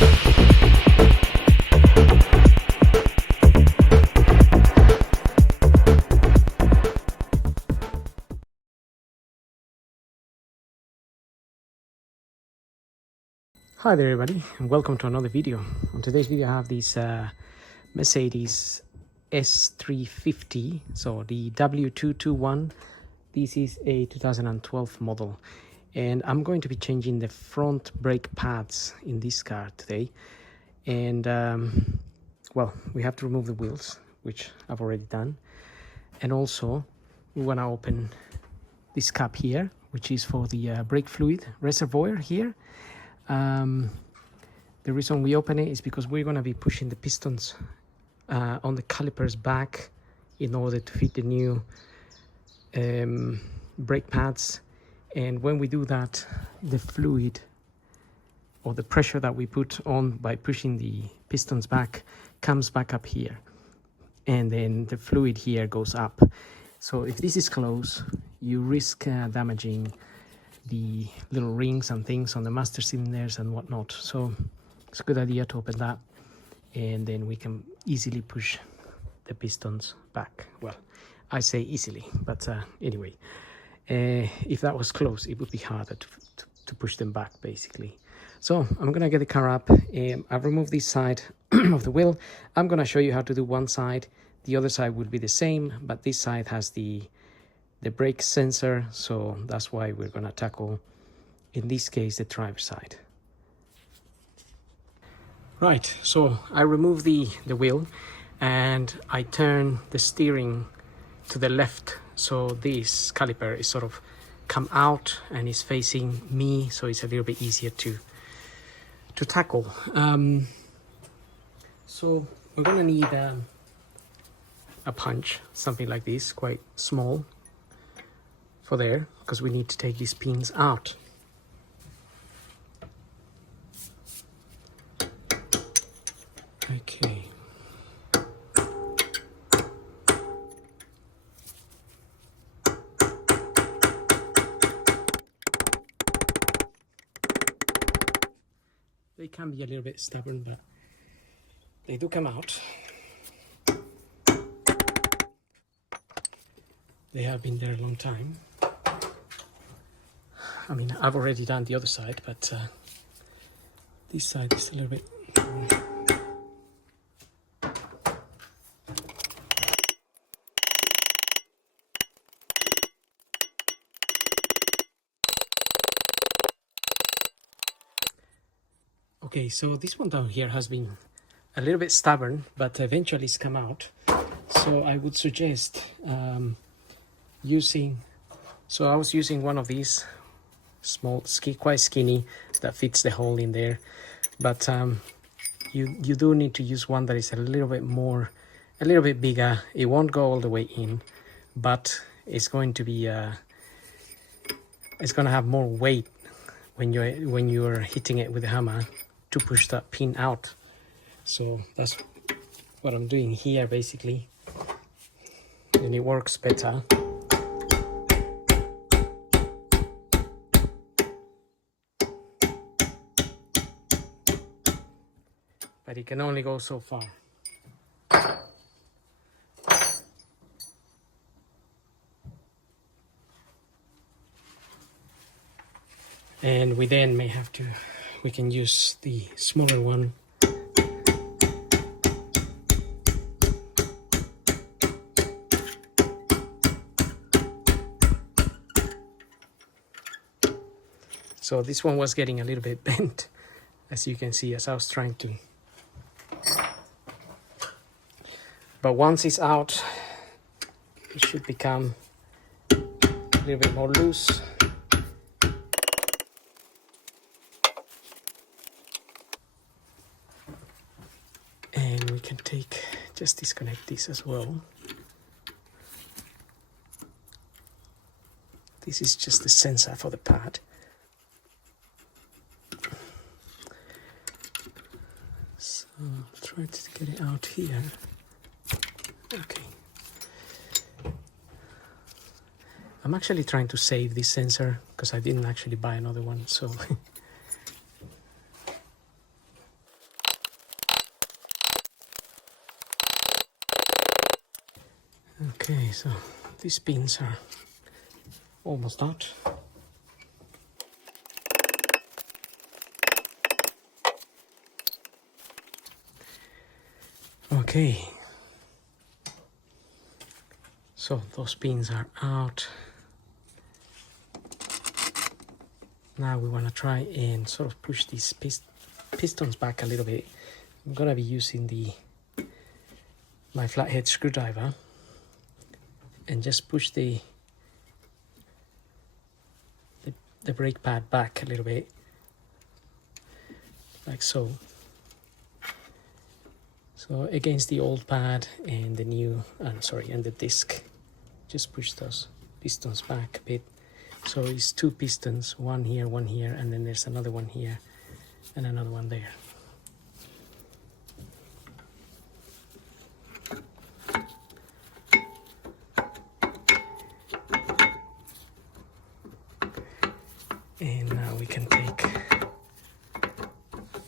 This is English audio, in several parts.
Hi there everybody, and welcome to another video. On today's video I have this Mercedes S350, so the W221. This is a 2012 model, and I'm going to be changing the front brake pads in this car today. And well, we have to remove the wheels, which I've already done, and also we want to open this cap here, which is for the brake fluid reservoir here. The reason we open it is because we're going to be pushing the pistons on the calipers back in order to fit the new brake pads. And when we do that, the fluid or the pressure that we put on by pushing the pistons back comes back up here, and then the fluid here goes up. So if this is closed, you risk damaging the little rings and things on the master cylinders and whatnot. So it's a good idea to open that, and then we can easily push the pistons back. Well, I say easily, but anyway, if that was close, it would be harder to push them back basically. So I'm gonna get the car up. I've removed this side of the wheel. I'm gonna show you how to do one side. The other side will be the same, but this side has the brake sensor, so that's why we're going to tackle, in this case, the driver's side. Right, so I remove the wheel and I turn the steering to the left, so this caliper is sort of come out and is facing me, so it's a little bit easier to tackle. So we're going to need a punch, something like this, quite small, for there, because we need to take these pins out. Okay. They can be a little bit stubborn, but they do come out. They have been there a long time. I mean, I've already done the other side, but this side is a little bit... Okay, so this one down here has been a little bit stubborn, but eventually it's come out. So I would suggest using... So I was using one of these small, quite skinny, that fits the hole in there, but you do need to use one that is a little bit bigger. It won't go all the way in, but it's going to be it's going to have more weight when you're hitting it with a hammer to push that pin out. So that's what I'm doing here basically, and it works better. But it can only go so far. And we then may have to, we can use the smaller one. So this one was getting a little bit bent, as you can see, as I was trying to. But once it's out, it should become a little bit more loose. And we can just disconnect this as well. This is just the sensor for the pad. So I'll try to get it out here. Okay. I'm actually trying to save this sensor because I didn't actually buy another one, so Okay, so these pins are almost out. Okay, so those pins are out. Now we want to try and sort of push these pistons back a little bit. I'm going to be using my flathead screwdriver and just push the brake pad back a little bit, like so. So against the old pad and the new, and the disc, just push those pistons back a bit. So it's two pistons, one here, and then there's another one here and another one there. And now we can take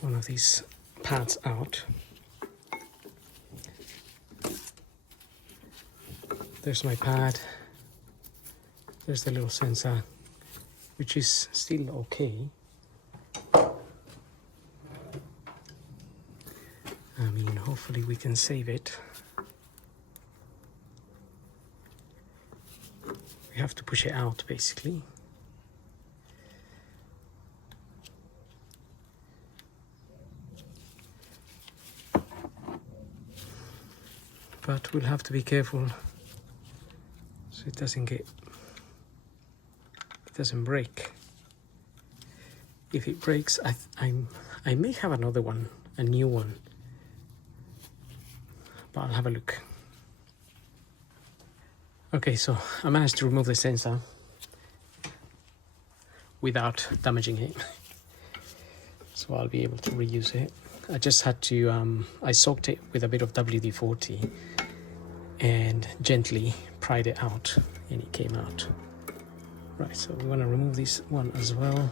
one of these pads out. There's my pad. There's the little sensor, which is still okay. I mean, hopefully we can save it. We have to push it out, basically. But we'll have to be careful so it doesn't break. If it breaks, I may have another one, a new one, but I'll have a look. Okay, so I managed to remove the sensor without damaging it, so I'll be able to reuse it. I just had to, I soaked it with a bit of WD-40 and gently pried it out, and it came out. Right, so we want to remove this one as well.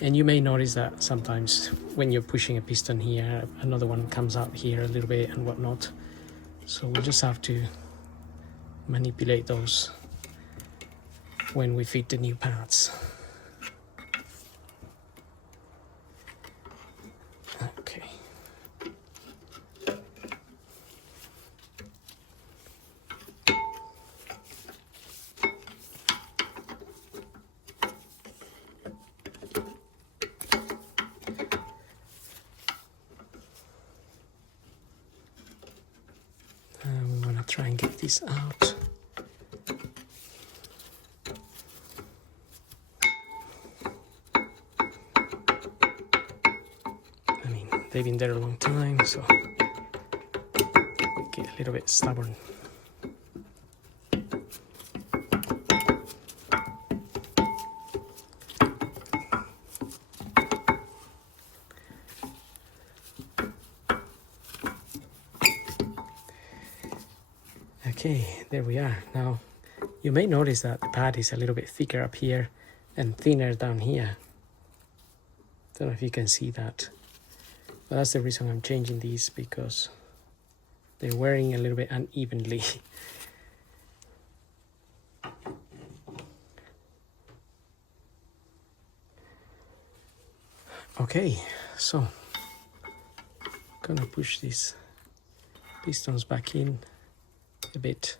And you may notice that sometimes when you're pushing a piston here, another one comes out here a little bit and whatnot. So we just have to manipulate those when we fit the new pads. Okay. We want to try and get this out. I mean, they've been there a long time, so they get a little bit stubborn. Okay, there we are. Now, you may notice that the pad is a little bit thicker up here and thinner down here. Don't know if you can see that. But that's the reason I'm changing these, because they're wearing a little bit unevenly. Okay, so gonna push these pistons back in a bit,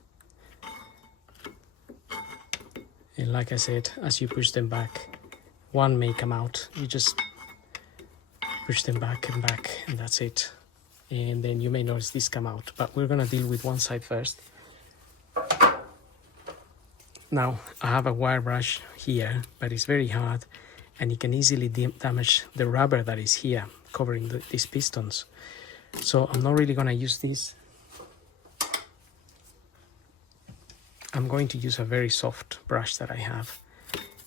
and like I said, as you push them back, one may come out. You just push them back, and that's it. And then you may notice this come out, but we're gonna deal with one side first. Now I have a wire brush here, but it's very hard and it can easily damage the rubber that is here covering these pistons. So I'm not really gonna use this. I'm going to use a very soft brush that I have.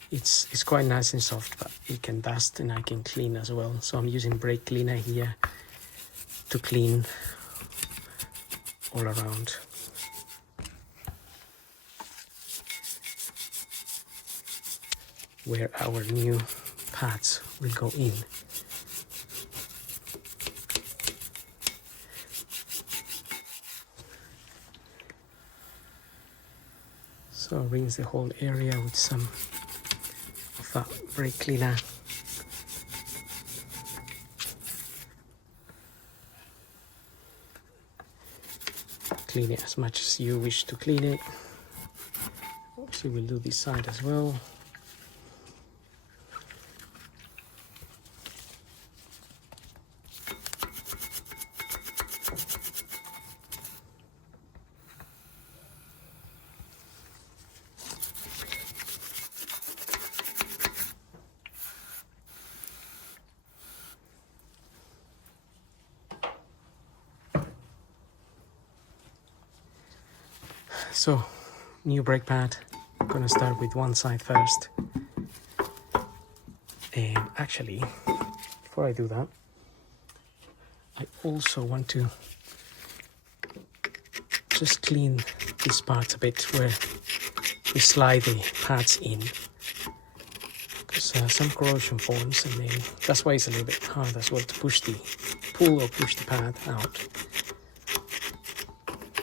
It's quite nice and soft, but it can dust and I can clean as well. So I'm using brake cleaner here to clean all around. Where our new pads will go in. So rinse the whole area with some of that brake cleaner. Clean it as much as you wish to clean it. So we'll do this side as well. So, new brake pad. I'm gonna start with one side first. And actually, before I do that, I also want to just clean this part a bit where we slide the pads in. Because some corrosion forms, and then that's why it's a little bit hard as well to pull or push the pad out.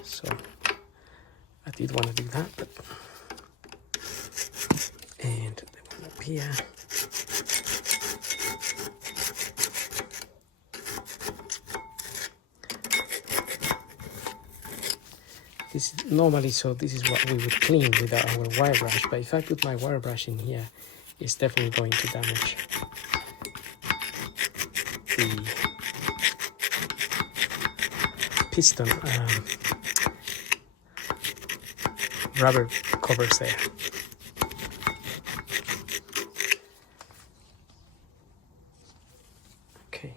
So I did want to do that, but and the one up here. This is normally, so this is what we would clean with our wire brush, but if I put my wire brush in here, it's definitely going to damage the piston rubber covers there. Okay.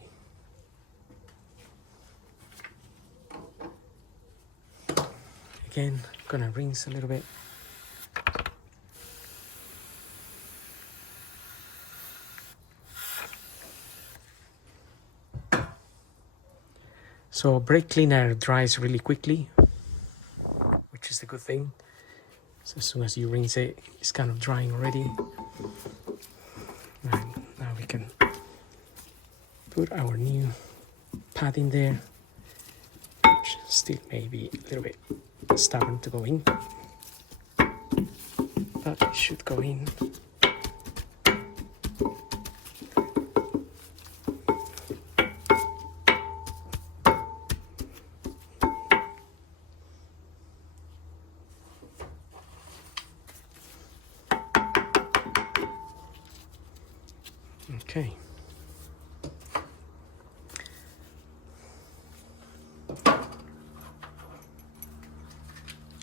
Again, I'm gonna rinse a little bit. So brake cleaner dries really quickly, which is a good thing. So as soon as you rinse it, it's kind of drying already. And now we can put our new pad in there, which still may be a little bit stubborn to go in, but it should go in. Okay.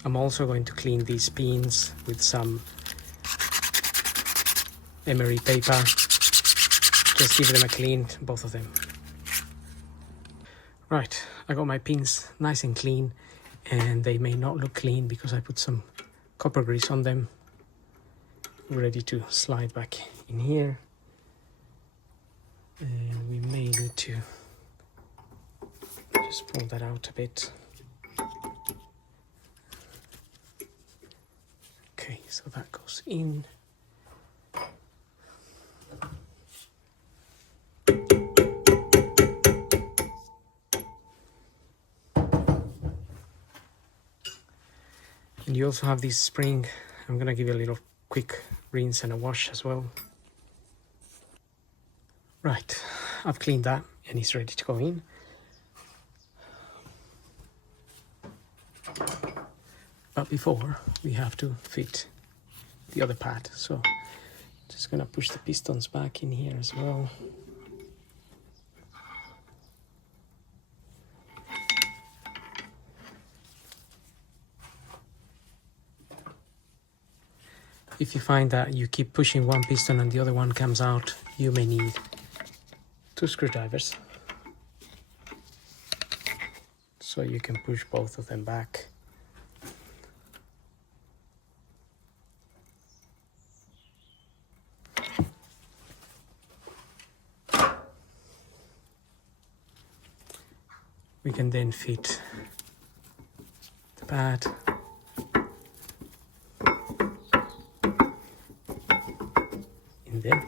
I'm also going to clean these pins with some emery paper. Just give them a clean, both of them. Right, I got my pins nice and clean, and they may not look clean because I put some copper grease on them. Ready to slide back in here. And we may need to just pull that out a bit. Okay, so that goes in. And you also have this spring. I'm gonna give you a little quick rinse and a wash as well. Right, I've cleaned that and it's ready to go in. But before, we have to fit the other pad. So just gonna push the pistons back in here as well. If you find that you keep pushing one piston and the other one comes out, you may need 2 screwdrivers. So you can push both of them back. We can then fit the pad in there.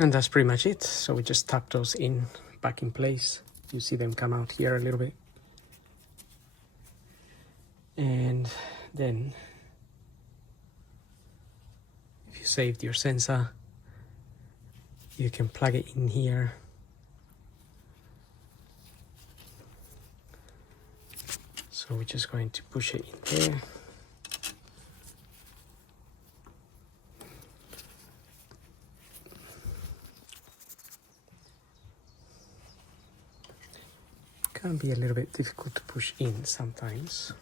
And that's pretty much it. So we just tap those in back in place. You see them come out here a little bit. And then if you saved your sensor, you can plug it in here. So we're just going to push it in there. Can be a little bit difficult to push in sometimes.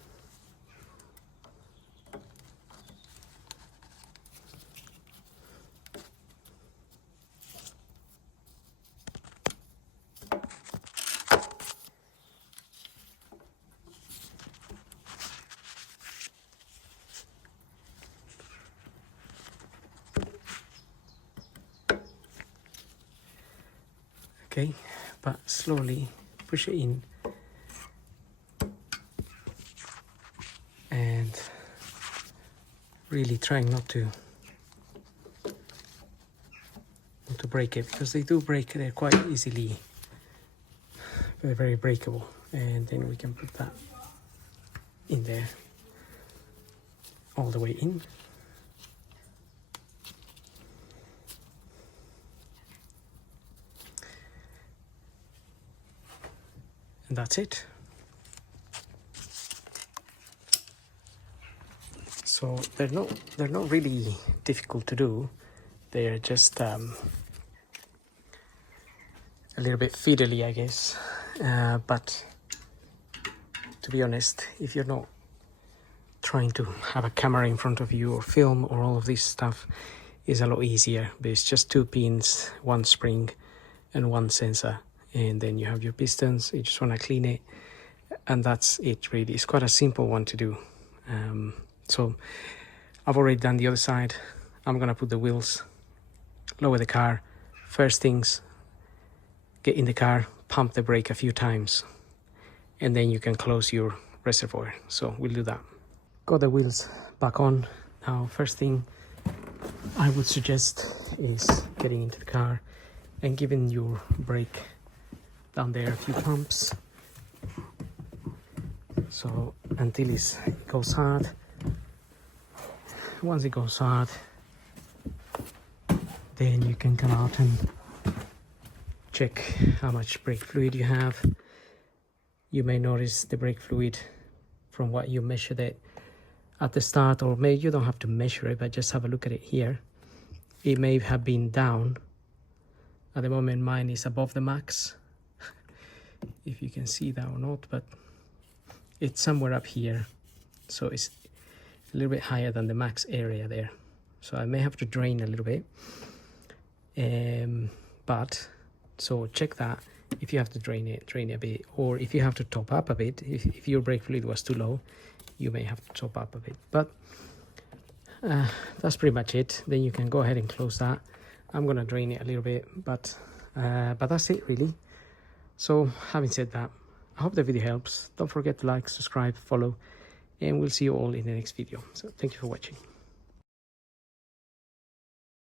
Okay, but slowly push it in and really trying not to break it, because they do break. They're quite easily very breakable. And then we can put that in there all the way in. And that's it. So they're not really difficult to do. They're just a little bit fiddly, I guess. But to be honest, if you're not trying to have a camera in front of you or film or all of this stuff, is a lot easier. There's just 2 pins, 1 spring and 1 sensor. And then you have your pistons. You just want to clean it, and that's it really. It's quite a simple one to do. So I've already done the other side. I'm gonna put the wheels, lower the car. First things, get in the car, pump the brake a few times, and then you can close your reservoir. So we'll do that. Got the wheels back on. Now first thing I would suggest is getting into the car and giving your brake down there a few pumps, so until it goes hard. Once it goes hard, then you can come out and check how much brake fluid you have. You may notice the brake fluid from what you measured it at the start, or maybe you don't have to measure it, but just have a look at it here. It may have been down. At the moment mine is above the max, if you can see that or not, but it's somewhere up here, so it's a little bit higher than the max area there. So I may have to drain a little bit, but so check that. If you have to drain it a bit, or if you have to top up a bit, if your brake fluid was too low, you may have to top up a bit. But that's pretty much it. Then you can go ahead and close that. I'm gonna drain it a little bit, but that's it really. So having said that, I hope the video helps. Don't forget to like, subscribe, follow, and we'll see you all in the next video. So thank you for watching.